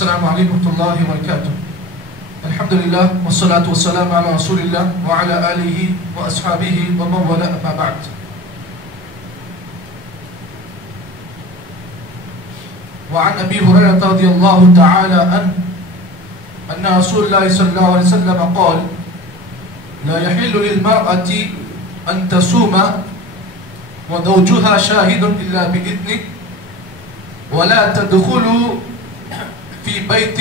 السلام علیکم ورحمۃ اللہ وبرکاتہ. الحمدللہ والصلاة والسلام علی رسول اللہ وعلی آلہ واصحابہ ومن والاه اما بعد. وعن ابی ہریرہ رضی اللہ تعالی عنہ ان رسول اللہ صلی اللہ علیہ وسلم قال لا يحل للمرأة ان تصوم وزوجها شاهد الا بإذنه ولا تدخل في بيت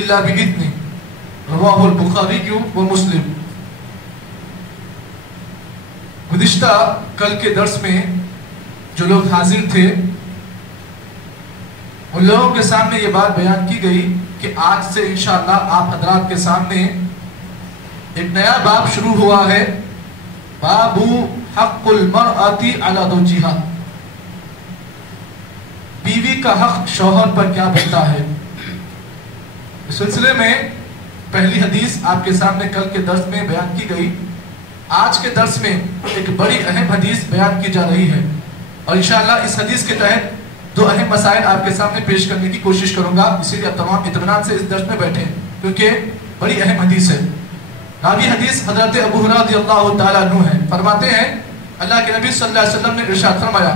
الا بإذنه رواه البخاری ومسلم. گزشتہ کل کے درس میں جو لوگ حاضر تھے ان لوگوں کے سامنے یہ بات بیان کی گئی کہ آج سے انشاءاللہ آپ حضرات کے سامنے ایک نیا باب شروع ہوا ہے. باب حق المرأة علی زوجها. بیوی کا حق شوہر پر کیا بنتا ہے. اس سلسلے میں پہلی حدیث آپ کے سامنے کل کے درس میں بیان کی گئی. آج کے درس میں ایک بڑی اہم حدیث بیان کی جا رہی ہے اور انشاءاللہ اس حدیث کے تحت دو اہم مسائل آپ کے سامنے پیش کرنے کی کوشش کروں گا. اسی لیے تمام اطمینان سے اس درس میں بیٹھیں کیونکہ بڑی اہم حدیث ہے. راوی حدیث حضرت ابو ہریرہ رضی اللہ تعالیٰ عنہ ہیں. فرماتے ہیں اللہ کے نبی صلی اللہ علیہ وسلم نے ارشاد فرمایا.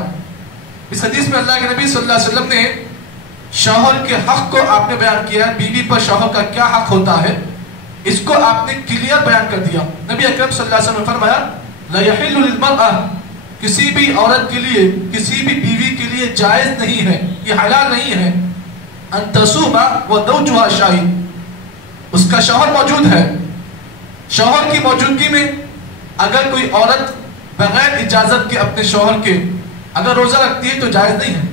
اس حدیث میں اللہ کے نبی صلی اللہ علیہ وسلم نے شوہر کے حق کو آپ نے بیان کیا ہے. بیوی پر شوہر کا کیا حق ہوتا ہے اس کو آپ نے کلیئر بیان کر دیا. نبی اکرم صلی اللہ علیہ وسلم نے فرمایا لا يحل للمرأة. کسی بھی عورت کے لیے کسی بھی بیوی کے لیے جائز نہیں ہے, یہ حلال نہیں ہے, ان تصوم وزوجها شاہد. اس کا شوہر موجود ہے. شوہر کی موجودگی میں اگر کوئی عورت بغیر اجازت کے اپنے شوہر کے اگر روزہ رکھتی ہے تو جائز نہیں ہے.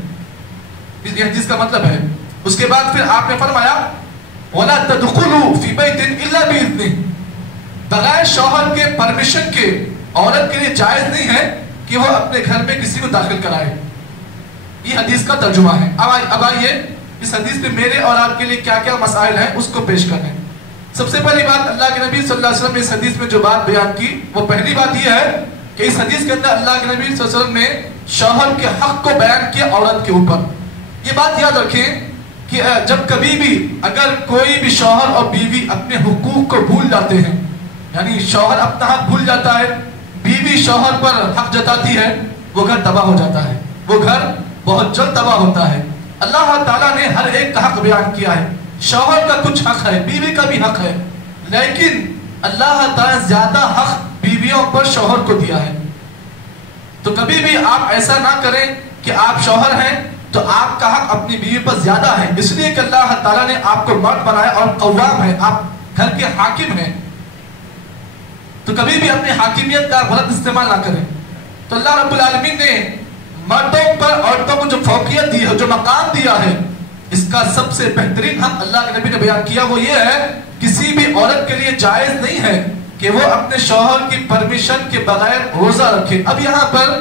یہ حدیث کا مطلب ہے. اس کے بعد پھر آپ نے فرمایا وَلَا تَدْخُلُوا فِي بَيْتٍ إِلَّا بِإِذْنِهِ. بغیر شوہر کے پرمیشن کے عورت کے لیے جائز نہیں ہے کہ وہ اپنے گھر میں کسی کو داخل کرائے. یہ حدیث کا ترجمہ ہے. اب آئیے اس حدیث میں میرے اور آپ کے لیے کیا کیا مسائل ہیں اس کو پیش کریں. سب سے پہلی بات اللہ کے نبی صلی اللہ علیہ وسلم نے اس حدیث میں جو بات بیان کی وہ پہلی بات یہ ہے کہ اس حدیث کے اندر اللہ کے نبی صلی اللہ علیہ وسلم نے شوہر کے حق کو بیان کیا عورت کے اوپر. یہ بات یاد رکھیں کہ جب کبھی بھی اگر کوئی بھی شوہر اور بیوی اپنے حقوق کو بھول جاتے ہیں, یعنی شوہر اپنا حق بھول جاتا ہے, بیوی شوہر پر حق جتاتی ہے, وہ گھر تباہ ہو جاتا ہے, وہ گھر بہت جلد تباہ ہوتا ہے. اللہ تعالیٰ نے ہر ایک کا حق بیان کیا ہے. شوہر کا کچھ حق ہے, بیوی کا بھی حق ہے, لیکن اللہ تعالیٰ زیادہ حق بیویوں پر شوہر کو دیا ہے. تو کبھی بھی آپ ایسا نہ کریں کہ آپ شوہر ہیں تو آپ کا حق اپنی بیوی پر زیادہ ہے, اس لیے کہ اللہ تعالیٰ نے آپ کو مرد بنایا اور قوام ہے, آپ گھر کے حاکم ہیں. تو کبھی بھی اپنی حاکمیت کا غلط استعمال نہ کریں. تو اللہ رب العالمین نے مردوں پر عورتوں کو جو فوقیت دی ہے, جو مقام دیا ہے, اس کا سب سے بہترین حق اللہ کے نبی نے بیان کیا وہ یہ ہے کسی بھی عورت کے لیے جائز نہیں ہے کہ وہ اپنے شوہر کی پرمیشن کے بغیر روزہ رکھے. اب یہاں پر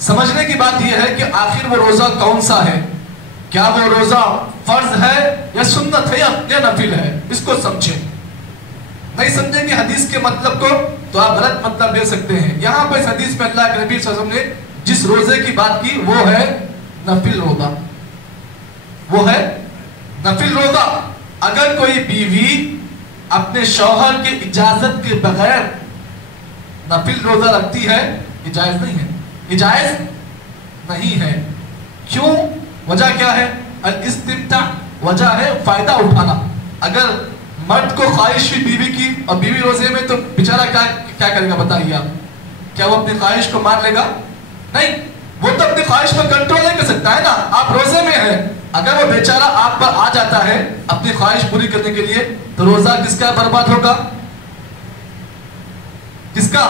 سمجھنے کی بات یہ ہے کہ آخر وہ روزہ کون سا ہے, کیا وہ روزہ فرض ہے یا سنت ہے یا نفل ہے, اس کو سمجھیں. نہیں سمجھیں گے حدیث کے مطلب کو تو آپ غلط مطلب لے سکتے ہیں. یہاں پر اس حدیث میں اللہ کے نبی صلی اللہ علیہ وسلم نے جس روزے کی بات کی وہ ہے نفل روزہ, وہ ہے نفل روزہ. اگر کوئی بیوی اپنے شوہر کے اجازت کے بغیر نفل روزہ رکھتی ہے یہ جائز نہیں ہے, یہ جائز نہیں ہے. کیوں؟ وجہ کیا ہے؟ الاستمتاع, وجہ ہے فائدہ اٹھانا. اگر مرد کو خواہش ہوئی بیوی کی اور بیوی روزے میں تو بیچارہ کیا کرے گا بتائیے آپ, کیا وہ اپنی خواہش کو مان لے گا؟ نہیں, وہ تو اپنی خواہش پر کنٹرول نہیں کر سکتا ہے نا. آپ روزے میں ہیں, اگر وہ بیچارہ آپ پر آ جاتا ہے اپنی خواہش پوری کرنے کے لیے تو روزہ کس کا برباد ہوگا؟ کس کا؟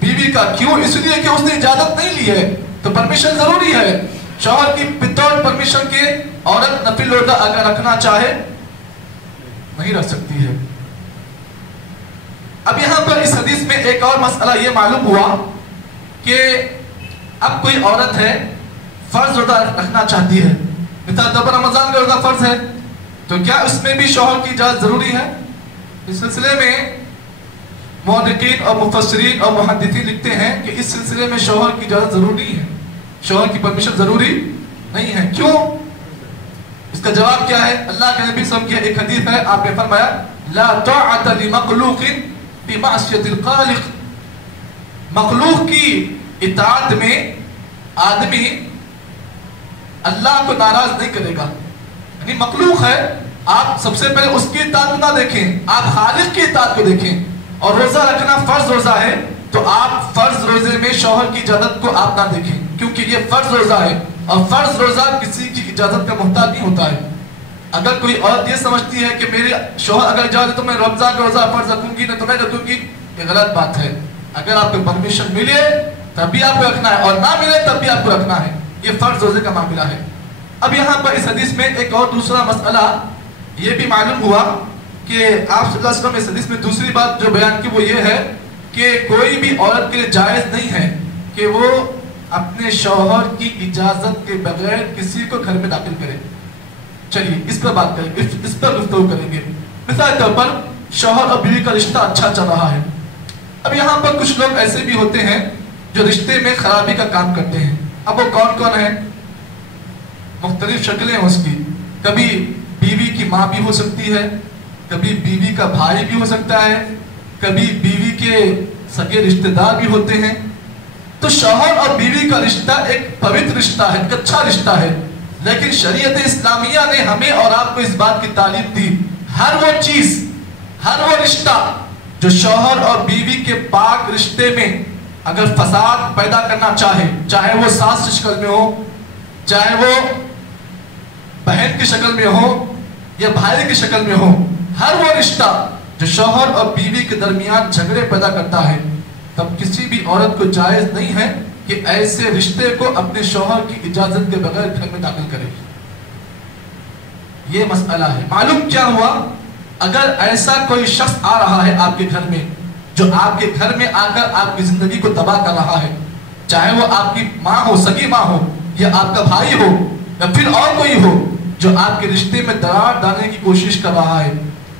بیوی کا. کیوں؟ اس لیے کہ اس نے اجازت نہیں لی ہے. تو پرمیشن ضروری ہے. شوہر کی وداؤٹ پرمیشن کے عورت نفل روزہ اگر رکھنا چاہے نہیں رکھ سکتی ہے. اب یہاں پر اس حدیث میں ایک اور مسئلہ یہ معلوم ہوا کہ اب کوئی عورت ہے فرض روزہ رکھنا چاہتی ہے, مثال طور پر رمضان کا روزہ فرض ہے, تو کیا اس میں بھی شوہر کی اجازت ضروری ہے؟ اس سلسلے میں محققین اور مفسرین اور محدثین لکھتے ہیں کہ اس سلسلے میں شوہر کی اجازت ضروری نہیں ہے, شوہر کی پرمیشن ضروری نہیں ہے. کیوں؟ اس کا جواب کیا ہے؟ اللہ کے نبی صلی اللہ علیہ وسلم کی ایک حدیث ہے، آپ نے فرمایا لا طاعت لمخلوق فی معصیت الخالق. مخلوق کی اطاعت میں آدمی اللہ کو ناراض نہیں کرے گا. یعنی مخلوق ہے، آپ سب سے پہلے اس کی اطاعت نہ دیکھیں، آپ خالق کی اطاعت کو دیکھیں. اور روزہ رکھنا فرض روزہ ہے تو آپ فرض روزے میں شوہر کی اجازت کو آپ نہ دیکھیں، کیونکہ یہ فرض روزہ ہے اور فرض روزہ کسی کی اجازت کا محتاج نہیں ہوتا ہے. اگر کوئی عورت یہ سمجھتی ہے کہ میرے شوہر اگر اجازت تو میں رمضان کا روزہ فرض رکھوں گی، نہیں تو نہیں رکھوں گی، یہ غلط بات ہے. اگر آپ کو پرمیشن ملے تب بھی آپ کو رکھنا ہے اور نہ ملے تب بھی آپ کو رکھنا ہے. یہ فرض روزے کا معاملہ ہے. اب یہاں پر اس حدیث میں ایک اور دوسرا مسئلہ یہ بھی معلوم ہوا کہ آپ صلی اللہ علیہ وسلم اس حدیث میں دوسری بات جو بیان کی وہ یہ ہے کہ کوئی بھی عورت کے لیے جائز نہیں ہے کہ وہ اپنے شوہر کی اجازت کے بغیر کسی کو گھر میں داخل کرے. چلیے اس پر بات کریں گے، اس پر گفتگو کریں گے. مثال کے طور پر شوہر اور بیوی کا رشتہ اچھا چل رہا ہے. اب یہاں پر کچھ لوگ ایسے بھی ہوتے ہیں جو رشتے میں خرابی کا کام کرتے ہیں. اب وہ کون کون ہیں؟ مختلف شکلیں ہیں اس کی. کبھی بیوی کی ماں بھی ہو سکتی ہے، کبھی بیوی کا بھائی بھی ہو سکتا ہے، کبھی بیوی کے سگے رشتہ دار بھی ہوتے ہیں. تو شوہر اور بیوی کا رشتہ ایک پوتر رشتہ ہے، ایک اچھا رشتہ ہے. لیکن شریعت اسلامیہ نے ہمیں اور آپ کو اس بات کی تعلیم دی، ہر وہ چیز، ہر وہ رشتہ جو شوہر اور بیوی کے پاک رشتے میں اگر فساد پیدا کرنا چاہے وہ ساس کی شکل میں ہو، چاہے وہ بہن کی شکل میں ہو یا بھائی کی شکل میں ہو، ہر وہ رشتہ جو شوہر اور بیوی کے درمیان جھگڑے پیدا کرتا ہے، تب کسی بھی عورت کو جائز نہیں ہے کہ ایسے رشتے کو اپنے شوہر کی اجازت کے بغیر گھر میں داخل کرے. یہ مسئلہ ہے. معلوم کیا ہوا؟ اگر ایسا کوئی شخص آ رہا ہے آپ کے گھر میں جو آپ کے گھر میں آ کر آپ کی زندگی کو تباہ کر رہا ہے، چاہے وہ آپ کی ماں ہو، سگی ماں ہو، یا آپ کا بھائی ہو، یا پھر اور کوئی ہو جو آپ کے رشتے میں درار ڈالنے کی کوشش کر رہا ہے،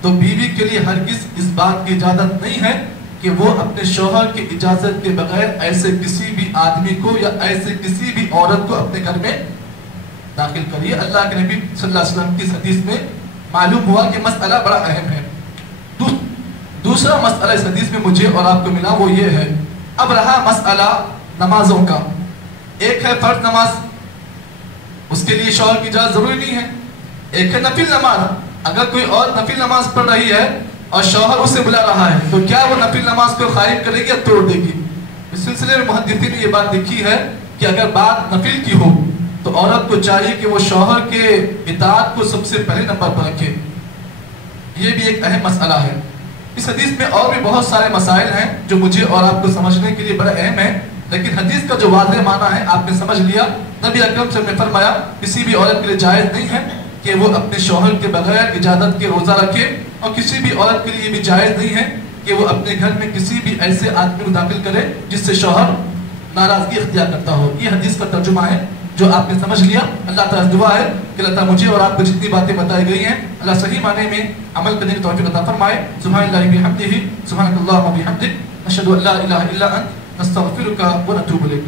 تو بیوی کے لیے ہرگز اس بات کی اجازت نہیں ہے کہ وہ اپنے شوہر کی اجازت کے بغیر ایسے کسی بھی آدمی کو یا ایسے کسی بھی عورت کو اپنے گھر میں داخل کریے. اللہ کے نبی صلی اللہ علیہ وسلم کی حدیث میں معلوم ہوا کہ مسئلہ بڑا اہم ہے. دوسرا مسئلہ اس حدیث میں مجھے اور آپ کو ملا وہ یہ ہے. اب رہا مسئلہ نمازوں کا. ایک ہے فرض نماز، اس کے لیے شوہر کی اجازت ضروری نہیں ہے. ایک ہے نفل نماز. اگر کوئی اور نفل نماز پڑھ رہی ہے اور شوہر اسے بلا رہا ہے تو کیا وہ نفل نماز کو قائم کرے گی یا توڑ دے گی؟ اس سلسلے میں محدثین نے یہ بات لکھی ہے کہ اگر بات نفل کی ہو تو عورت کو چاہیے کہ وہ شوہر کے اطاعت کو سب سے پہلے نمبر پر رکھے. یہ بھی ایک اہم مسئلہ ہے. اس حدیث میں اور بھی بہت سارے مسائل ہیں جو مجھے اور آپ کو سمجھنے کے لیے بڑا اہم ہے، لیکن حدیث کا جو واضح معنی ہے آپ نے سمجھ لیا. نبی اکرم صلی اللہ علیہ وسلم نے فرمایا کسی بھی عورت کے لیے جائز نہیں ہے کہ وہ اپنے شوہر کے بغیر اجازت کے روزہ رکھے، اور کسی بھی عورت کے لیے بھی جائز نہیں ہے کہ وہ اپنے گھر میں کسی بھی ایسے آدمی کو داخل کرے جس سے شوہر ناراضگی اختیار کرتا ہو. یہ حدیث کا ترجمہ ہے جو آپ نے سمجھ لیا. اللہ تعالیٰ دعا ہے کہ اللہ تعالیٰ مجھے اور آپ کو جتنی باتیں بتائی گئی ہیں اللہ صحیح معنی میں عمل کرنے کی توفیق عطا فرمائے. سبحان اللہ بحمدہ، سبحانک اللہم وبحمدک، نشہد ان لا الہ الا انت، نستغفرک ونتوب الیک.